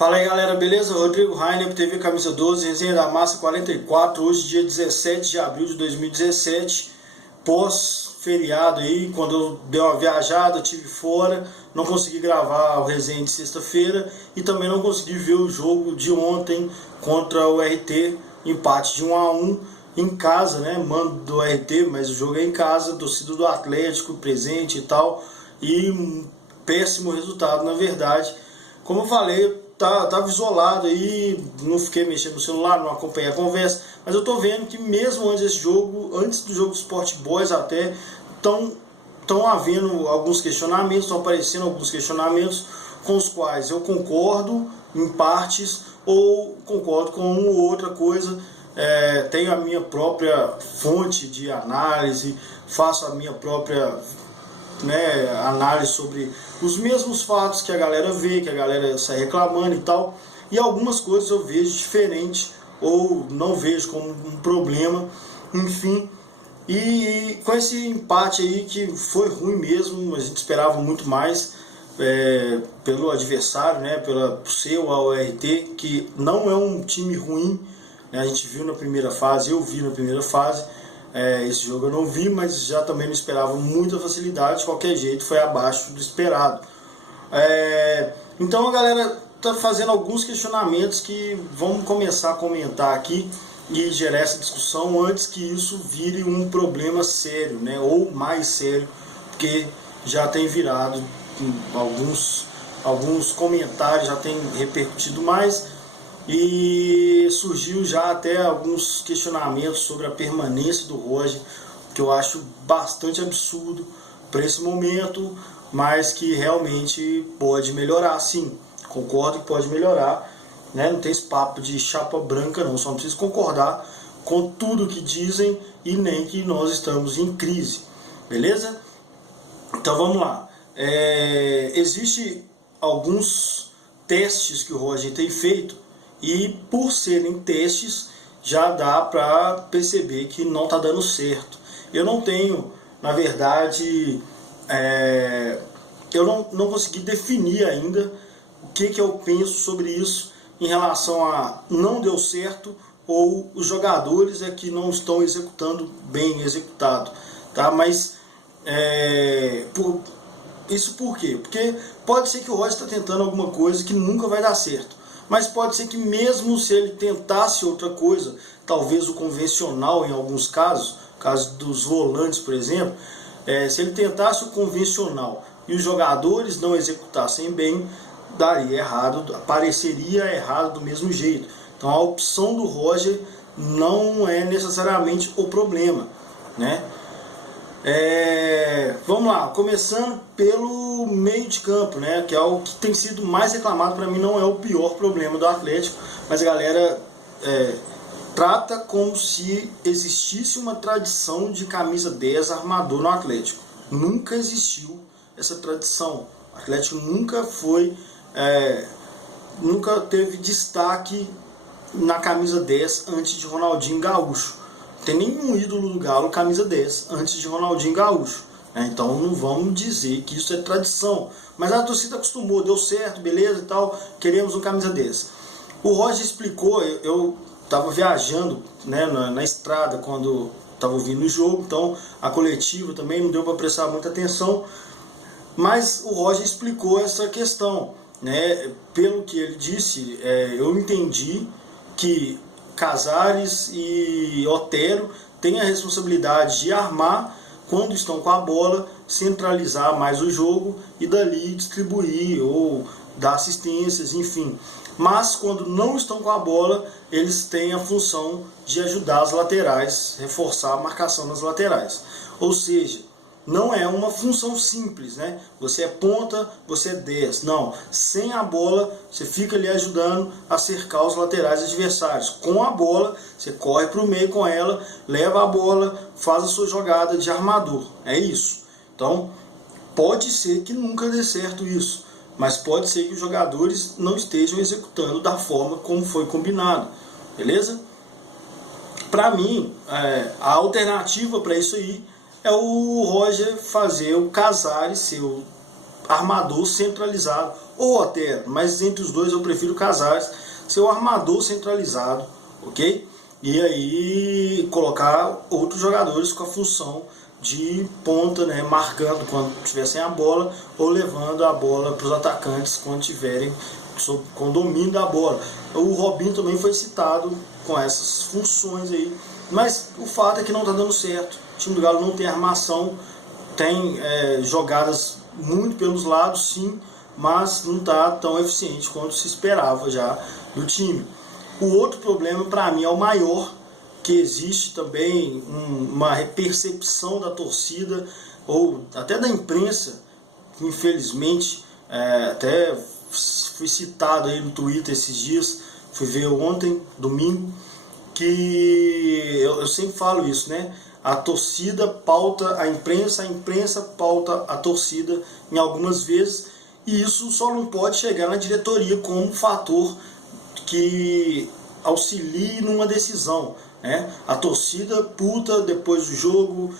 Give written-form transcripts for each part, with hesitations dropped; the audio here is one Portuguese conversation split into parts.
Fala aí galera, beleza? Rodrigo Rainer, TV Camisa 12, Resenha da Massa 44, hoje dia 17 de abril de 2017, pós-feriado aí, quando eu dei uma viajada, tive fora, não consegui gravar o resenha de sexta-feira e também não consegui ver o jogo de ontem contra o RT, empate de 1 a 1 em casa, né? Mando do RT, mas o jogo é em casa, torcida do Atlético presente e tal, e um péssimo resultado na verdade. Como eu falei, tava isolado aí, não fiquei mexendo no celular, não acompanhei a conversa, mas eu tô vendo que mesmo antes desse jogo, antes do jogo do Sport Boys até, estão havendo alguns questionamentos, estão aparecendo alguns questionamentos com os quais eu concordo em partes ou concordo com uma ou outra coisa. Tenho a minha própria fonte de análise, faço a minha própria análise sobre os mesmos fatos que a galera vê, que a galera sai reclamando e tal, e algumas coisas eu vejo diferente ou não vejo como um problema, enfim. E com esse empate aí que foi ruim mesmo, a gente esperava muito mais pelo adversário, né, por ser o AORT, que não é um time ruim, né, a gente viu na primeira fase, eu vi na primeira fase. Esse jogo eu não vi, mas já também não esperava muita facilidade, de qualquer jeito foi abaixo do esperado. Então a galera está fazendo alguns questionamentos que vamos começar a comentar aqui e gerar essa discussão antes que isso vire um problema sério, né, ou mais sério, porque já tem virado alguns comentários, já tem repercutido mais. E surgiu já até alguns questionamentos sobre a permanência do Roger, que eu acho bastante absurdo para esse momento, mas que realmente pode melhorar, sim. Concordo que pode melhorar, né? Não tem esse papo de chapa branca não, só não preciso concordar com tudo que dizem e nem que nós estamos em crise, beleza? Então vamos lá. Existem alguns testes que o Roger tem feito, e por serem testes já dá para perceber que não está dando certo. Eu não tenho, na verdade, eu não consegui definir ainda o que eu penso sobre isso em relação a não deu certo ou os jogadores que não estão executando bem executado, tá? Mas isso por quê? Porque pode ser que o Roger está tentando alguma coisa que nunca vai dar certo. Mas pode ser que mesmo se ele tentasse outra coisa, talvez o convencional em alguns casos, caso dos volantes, por exemplo, se ele tentasse o convencional e os jogadores não executassem bem, daria errado, apareceria errado do mesmo jeito. Então a opção do Roger não é necessariamente o problema, né? Vamos lá, começando pelo meio de campo, né, que é o que tem sido mais reclamado. Para mim não é o pior problema do Atlético, mas a galera trata como se existisse uma tradição de camisa 10 armador no Atlético. Nunca existiu essa tradição. O Atlético nunca teve destaque na camisa 10 antes de Ronaldinho Gaúcho. Não tem nenhum ídolo do Galo camisa 10 antes de Ronaldinho Gaúcho. Então não vamos dizer que isso é tradição. Mas a torcida acostumou, deu certo, beleza e tal, queremos um camisa 10. O Roger explicou, eu estava viajando, né, na estrada quando estava ouvindo o jogo, então a coletiva também não deu para prestar muita atenção. Mas o Roger explicou essa questão, né? Pelo que ele disse, eu entendi que Casares e Otero têm a responsabilidade de armar quando estão com a bola, centralizar mais o jogo e dali distribuir ou dar assistências, enfim. Mas quando não estão com a bola, eles têm a função de ajudar as laterais, reforçar a marcação nas laterais. Ou seja, não é uma função simples, né? Você é ponta, você é 10. Não, sem a bola, você fica ali ajudando a cercar os laterais adversários. Com a bola, você corre para o meio com ela, leva a bola, faz a sua jogada de armador. É isso. Então, pode ser que nunca dê certo isso, mas pode ser que os jogadores não estejam executando da forma como foi combinado. Beleza? Para mim, a alternativa para isso aí é o Roger fazer o Casares ser o armador centralizado ou até, mas entre os dois eu prefiro Casares ser o armador centralizado, ok? E aí colocar outros jogadores com a função de ponta, né, marcando quando tivessem a bola ou levando a bola para os atacantes quando tiverem com domínio da bola. O Robinho também foi citado com essas funções aí, mas o fato é que não está dando certo. O time do Galo não tem armação, tem jogadas muito pelos lados, sim, mas não está tão eficiente quanto se esperava já do time. O outro problema, para mim, é o maior, que existe também uma percepção da torcida, ou até da imprensa, que infelizmente, até fui citado aí no Twitter esses dias, fui ver ontem, domingo, que eu sempre falo isso, né? A torcida pauta a imprensa pauta a torcida em algumas vezes, e isso só não pode chegar na diretoria como um fator que auxilie numa decisão, né? A torcida puta depois do jogo,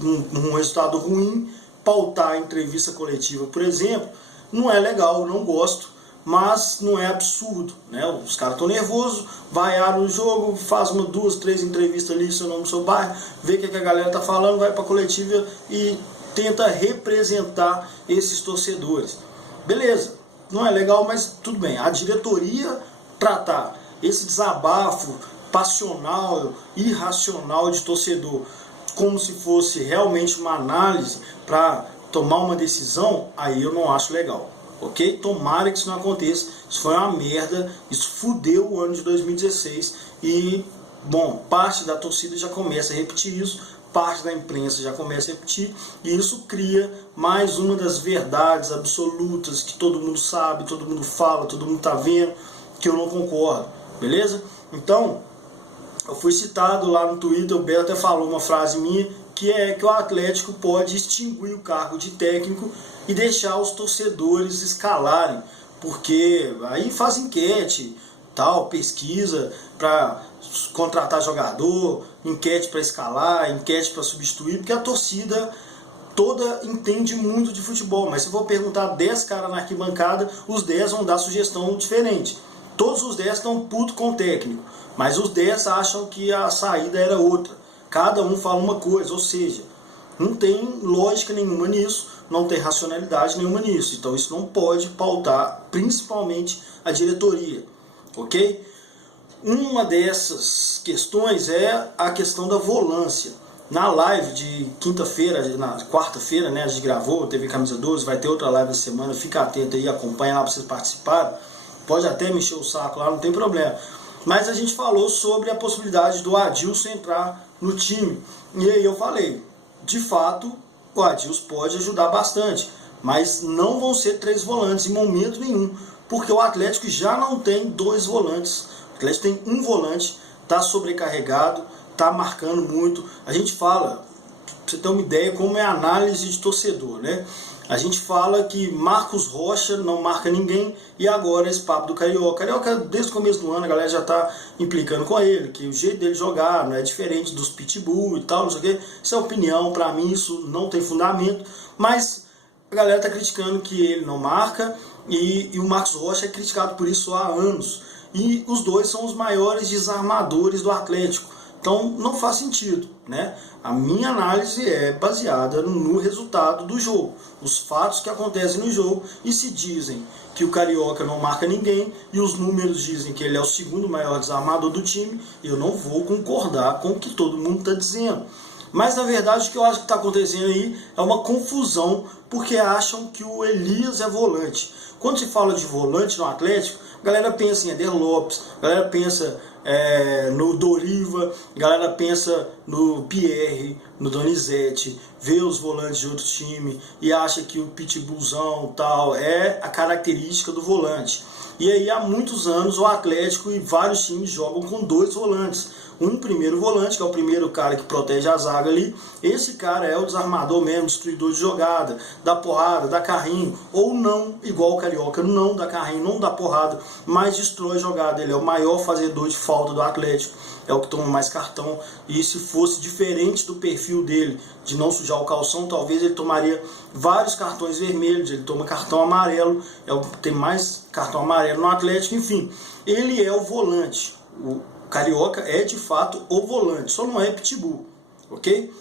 num resultado ruim, pautar a entrevista coletiva, por exemplo, não é legal, não gosto, mas não é absurdo, né? Os caras estão nervosos, vaiaram no jogo, faz uma, duas, três entrevistas ali, seu nome, seu bairro, vê o que a galera tá falando, vai para a coletiva e tenta representar esses torcedores. Beleza, não é legal, mas tudo bem. A diretoria tratar esse desabafo passional, irracional de torcedor como se fosse realmente uma análise para tomar uma decisão, aí eu não acho legal. Ok? Tomara que isso não aconteça. Isso foi uma merda, isso fudeu o ano de 2016 e, bom, parte da torcida já começa a repetir isso, parte da imprensa já começa a repetir, e isso cria mais uma das verdades absolutas que todo mundo sabe, todo mundo fala, todo mundo tá vendo, que eu não concordo, beleza? Então, eu fui citado lá no Twitter, o Beto até falou uma frase minha, que é que o Atlético pode extinguir o cargo de técnico e deixar os torcedores escalarem, porque aí faz enquete, tal, pesquisa para contratar jogador, enquete para escalar, enquete para substituir, porque a torcida toda entende muito de futebol, mas se for perguntar 10 caras na arquibancada, os 10 vão dar sugestão diferente. Todos os 10 estão putos com o técnico, mas os 10 acham que a saída era outra. Cada um fala uma coisa, ou seja, não tem lógica nenhuma nisso, não tem racionalidade nenhuma nisso. Então isso não pode pautar, principalmente a diretoria, ok? Uma dessas questões é a questão da volância. Na live de quinta-feira, na quarta-feira, né, a gente gravou, teve Camisa 12, vai ter outra live na semana, fica atento aí, acompanha lá para vocês participarem. Pode até mexer o saco lá, não tem problema. Mas a gente falou sobre a possibilidade do Adilson entrar no time. E aí eu falei, de fato, o Adilson pode ajudar bastante, mas não vão ser 3 volantes em momento nenhum, porque o Atlético já não tem 2 volantes. O Atlético tem um volante, está sobrecarregado, está marcando muito. A gente fala, pra você ter uma ideia como é a análise de torcedor, né? A gente fala que Marcos Rocha não marca ninguém, e agora esse papo do Carioca. Carioca, desde o começo do ano, a galera já está implicando com ele, que o jeito dele jogar não é diferente dos Pitbull e tal, não sei o quê. Isso é opinião, para mim isso não tem fundamento, mas a galera está criticando que ele não marca, e o Marcos Rocha é criticado por isso há anos. E os dois são os maiores desarmadores do Atlético. Então não faz sentido, né? A minha análise é baseada no resultado do jogo, os fatos que acontecem no jogo, e se dizem que o Carioca não marca ninguém e os números dizem que ele é o segundo maior desarmador do time, eu não vou concordar com o que todo mundo está dizendo. Mas na verdade o que eu acho que está acontecendo aí é uma confusão, porque acham que o Elias é volante. Quando se fala de volante no Atlético, a galera pensa em Eder Lopes, a galera pensa no Doriva, a galera pensa no Pierre, no Donizete, vê os volantes de outro time e acha que o pitbullzão tal é a característica do volante. E aí há muitos anos o Atlético e vários times jogam com 2 volantes. um primeiro volante, que é o primeiro cara que protege a zaga ali. Esse cara é o desarmador mesmo, destruidor de jogada, dá porrada, dá carrinho, ou não, igual o Carioca, não dá carrinho, não dá porrada, mas destrói a jogada. Ele é o maior fazedor de falta do Atlético, é o que toma mais cartão, e se fosse diferente do perfil dele, de não sujar o calção, talvez ele tomaria vários cartões vermelhos, ele toma cartão amarelo, tem mais cartão amarelo no Atlético, enfim, ele é o volante. O Carioca é de fato o volante, só não é pitbull, ok?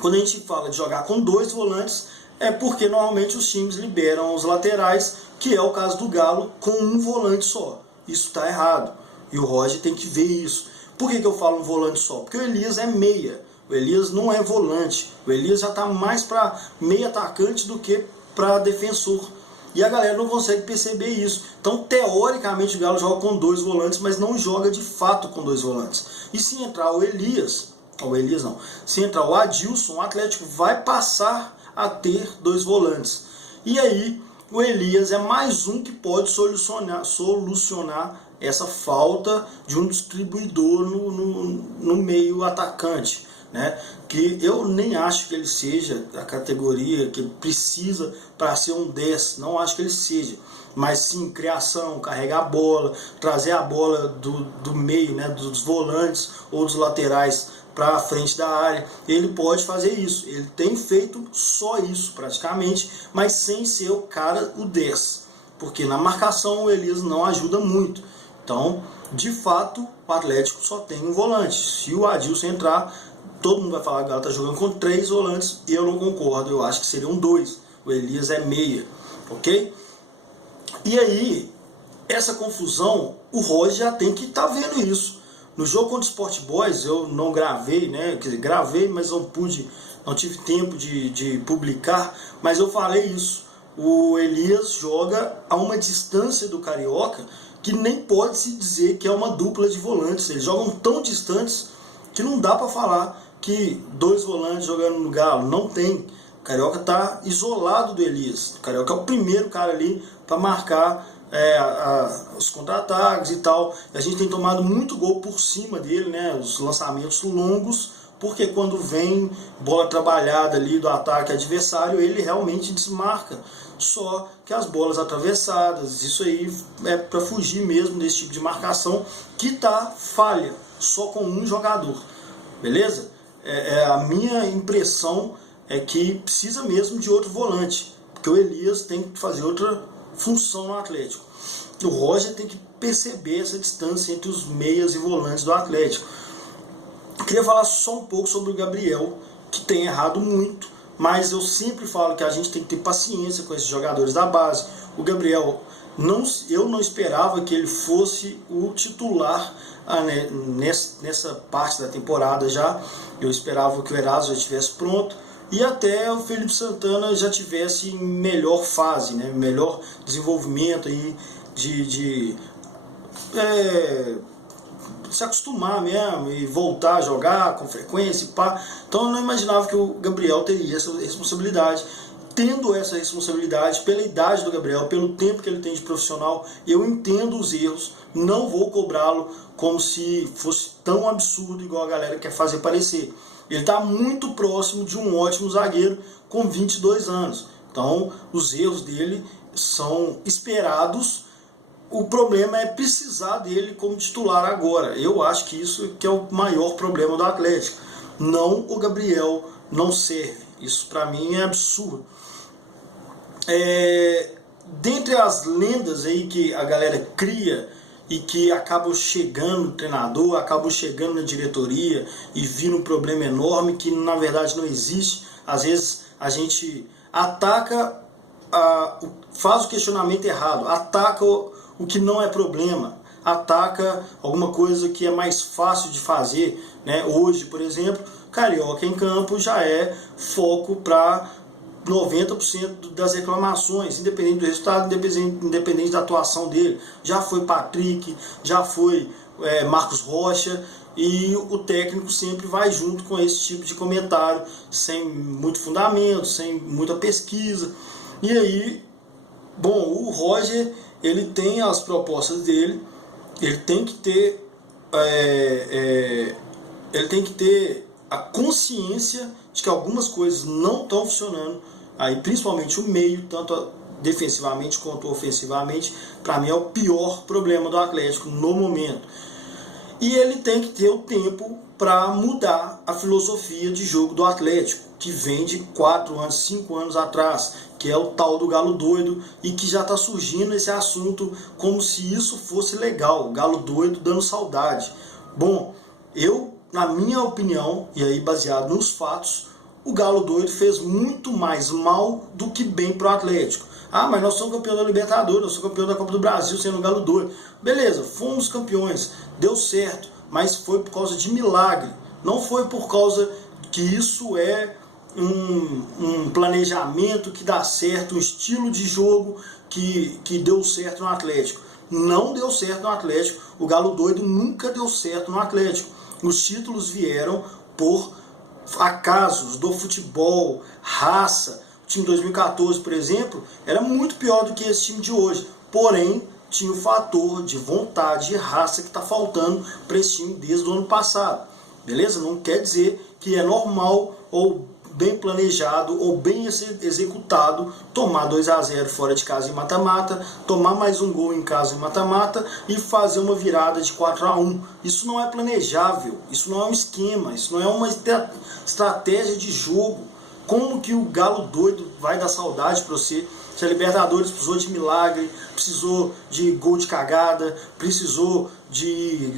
Quando a gente fala de jogar com dois volantes, é porque normalmente os times liberam os laterais, que é o caso do Galo, com um volante só. Isso está errado, e o Roger tem que ver isso. Por que eu falo um volante só? Porque o Elias é meia, o Elias não é volante, o Elias já está mais para meio atacante do que para defensor. E a galera não consegue perceber isso. Então, teoricamente, o Galo joga com dois volantes, mas não joga de fato com dois volantes. E se entrar o Elias não, se entrar o Adilson, o Atlético vai passar a ter dois volantes. E aí, o Elias é mais um que pode solucionar essa falta de um distribuidor no meio atacante, né? Que eu nem acho que ele seja a categoria que precisa para ser um 10, não acho que ele seja, mas sim criação, carregar a bola, trazer a bola do meio, né, dos volantes ou dos laterais para a frente da área. Ele pode fazer isso, ele tem feito só isso praticamente, mas sem ser o cara o 10, porque na marcação o Elias não ajuda muito. Então, de fato, o Atlético só tem um volante. Se o Adilson entrar, todo mundo vai falar que o Galo está jogando com 3 volantes, e eu não concordo, eu acho que seriam 2. O Elias é meia, ok? E aí, essa confusão, o Roger já tem que estar vendo isso. No jogo contra o Sport Boys, eu não gravei, né? Quer dizer, gravei, mas não tive tempo de publicar, mas eu falei isso. O Elias joga a uma distância do Carioca que nem pode se dizer que é uma dupla de volantes. Eles jogam tão distantes que não dá para falar que 2 volantes jogando no Galo. Não tem. O Carioca está isolado do Elias. O Carioca é o primeiro cara ali para marcar os contra-ataques e tal. A gente tem tomado muito gol por cima dele, né? Os lançamentos longos, porque quando vem bola trabalhada ali do ataque adversário, ele realmente desmarca. Só que as bolas atravessadas, isso aí é para fugir mesmo desse tipo de marcação que tá falha, só com um jogador, beleza? A minha impressão é que precisa mesmo de outro volante, porque o Elias tem que fazer outra função no Atlético. O Roger tem que perceber essa distância entre os meias e volantes do Atlético. Eu queria falar só um pouco sobre o Gabriel, que tem errado muito, mas eu sempre falo que a gente tem que ter paciência com esses jogadores da base. O Gabriel, eu não esperava que ele fosse o titular nessa parte da temporada já. Eu esperava que o Eraso já estivesse pronto e até o Felipe Santana já tivesse em melhor fase, né? Melhor desenvolvimento aí de se acostumar mesmo e voltar a jogar com frequência e pá. Então eu não imaginava que o Gabriel teria essa responsabilidade. Tendo essa responsabilidade, pela idade do Gabriel, pelo tempo que ele tem de profissional, eu entendo os erros, não vou cobrá-lo como se fosse tão absurdo igual a galera quer fazer parecer. Ele está muito próximo de um ótimo zagueiro com 22 anos. Então os erros dele são esperados. O problema é precisar dele como titular agora. Eu acho que isso que é o maior problema do Atlético. Não o Gabriel não serve. Isso para mim é absurdo. Dentre as lendas aí que a galera cria e que acabam chegando no treinador, acabam chegando na diretoria e vindo um problema enorme que na verdade não existe. Às vezes a gente ataca, faz o questionamento errado, ataca o que não é problema, ataca alguma coisa que é mais fácil de fazer, né? Hoje, por exemplo, Carioca em campo já é foco para 90% das reclamações, independente do resultado, independente da atuação dele. Já foi Patrick, já foi Marcos Rocha, e o técnico sempre vai junto com esse tipo de comentário, sem muito fundamento, sem muita pesquisa. E aí, bom, o Roger, ele tem as propostas dele, ele tem que ter ele tem que ter a consciência de que algumas coisas não estão funcionando, aí principalmente o meio, tanto defensivamente quanto ofensivamente, para mim é o pior problema do Atlético no momento. E ele tem que ter o tempo para mudar a filosofia de jogo do Atlético, que vem de 4 anos, 5 anos atrás, que é o tal do Galo Doido, e que já está surgindo esse assunto como se isso fosse legal, o Galo Doido dando saudade. Bom, na minha opinião, e aí baseado nos fatos, o Galo Doido fez muito mais mal do que bem para o Atlético. Ah, mas nós somos campeão da Libertadores, nós somos campeão da Copa do Brasil sendo o Galo Doido. Beleza, fomos campeões, deu certo, mas foi por causa de milagre. Não foi por causa que isso é um planejamento que dá certo, um estilo de jogo que deu certo no Atlético. Não deu certo no Atlético, o Galo Doido nunca deu certo no Atlético. Os títulos vieram por acasos do futebol, raça. O time de 2014, por exemplo, era muito pior do que esse time de hoje. Porém, tinha o fator de vontade e raça que está faltando para esse time desde o ano passado. Beleza? Não quer dizer que é normal ou bem planejado ou bem executado tomar 2-0 fora de casa em mata-mata, tomar mais um gol em casa em mata-mata e fazer uma virada de 4-1. Isso não é planejável, isso não é um esquema, isso não é uma estratégia de jogo. Como que o Galo Doido vai dar saudade para você? Se a Libertadores precisou de milagre, precisou de gol de cagada, precisou de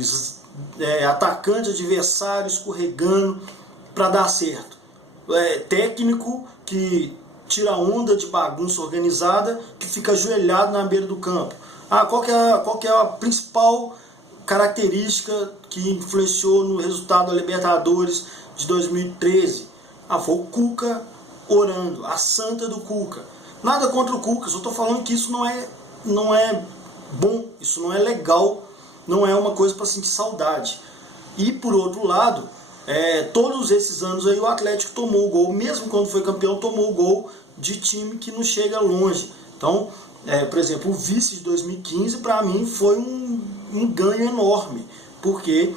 atacante adversário escorregando para dar certo. Técnico que tira onda de bagunça organizada, que fica ajoelhado na beira do campo. Qual que é a principal característica que influenciou no resultado da Libertadores de 2013? Foi o Cuca orando, a santa do Cuca. Nada contra o Cuca, só estou falando que isso não é bom, isso não é legal, não é uma coisa para sentir saudade. E por outro lado, todos esses anos aí o Atlético tomou o gol, mesmo quando foi campeão, tomou o gol de time que não chega longe. Então, por exemplo, o vice de 2015 para mim foi um ganho enorme, porque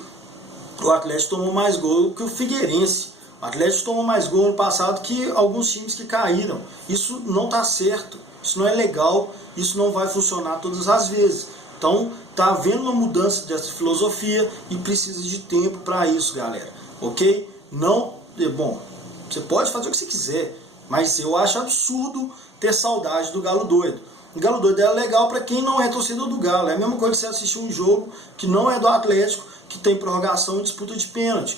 o Atlético tomou mais gol que o Figueirense. O Atlético tomou mais gol no passado que alguns times que caíram. Isso não está certo, isso não é legal, isso não vai funcionar todas as vezes. Então, está havendo uma mudança dessa filosofia e precisa de tempo para isso, galera. Ok? Bom, você pode fazer o que você quiser, mas eu acho absurdo ter saudade do Galo Doido. O Galo Doido é legal para quem não é torcedor do Galo. É a mesma coisa que você assistir um jogo que não é do Atlético, que tem prorrogação e disputa de pênalti.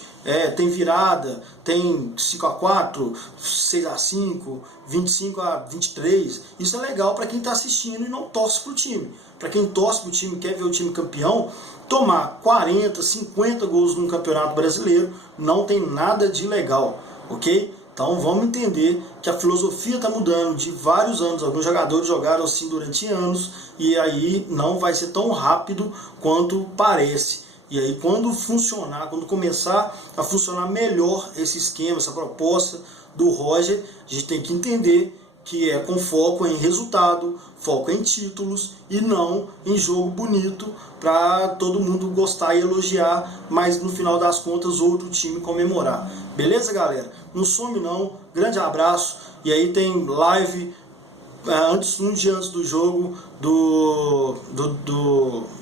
Tem virada, tem 5-4, 6-5, 25-23. Isso é legal para quem está assistindo e não torce para o time. Para quem torce para o time, quer ver o time campeão, tomar 40, 50 gols num campeonato brasileiro não tem nada de legal, ok? Então vamos entender que a filosofia está mudando de vários anos. Alguns jogadores jogaram assim durante anos e aí não vai ser tão rápido quanto parece. E aí quando começar a funcionar melhor esse esquema, essa proposta do Roger, a gente tem que entender que é com foco em resultado, foco em títulos e não em jogo bonito para todo mundo gostar e elogiar, mas no final das contas outro time comemorar. Beleza, galera? Não some não, grande abraço. E aí tem live um dia antes do jogo do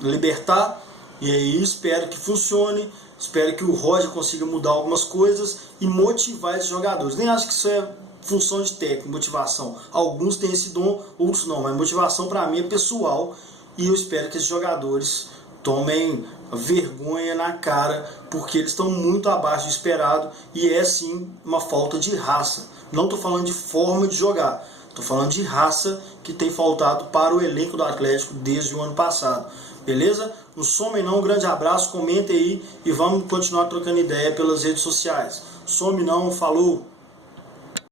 Libertad. E aí espero que funcione, espero que o Roger consiga mudar algumas coisas e motivar esses jogadores. Nem acho que isso é função de técnico, motivação. Alguns têm esse dom, outros não, mas motivação para mim é pessoal e eu espero que esses jogadores tomem vergonha na cara, porque eles estão muito abaixo do esperado e é sim uma falta de raça. Não estou falando de forma de jogar, estou falando de raça que tem faltado para o elenco do Atlético desde o ano passado. Beleza? Não somem não, um grande abraço, comentem aí e vamos continuar trocando ideia pelas redes sociais. Some não, falou!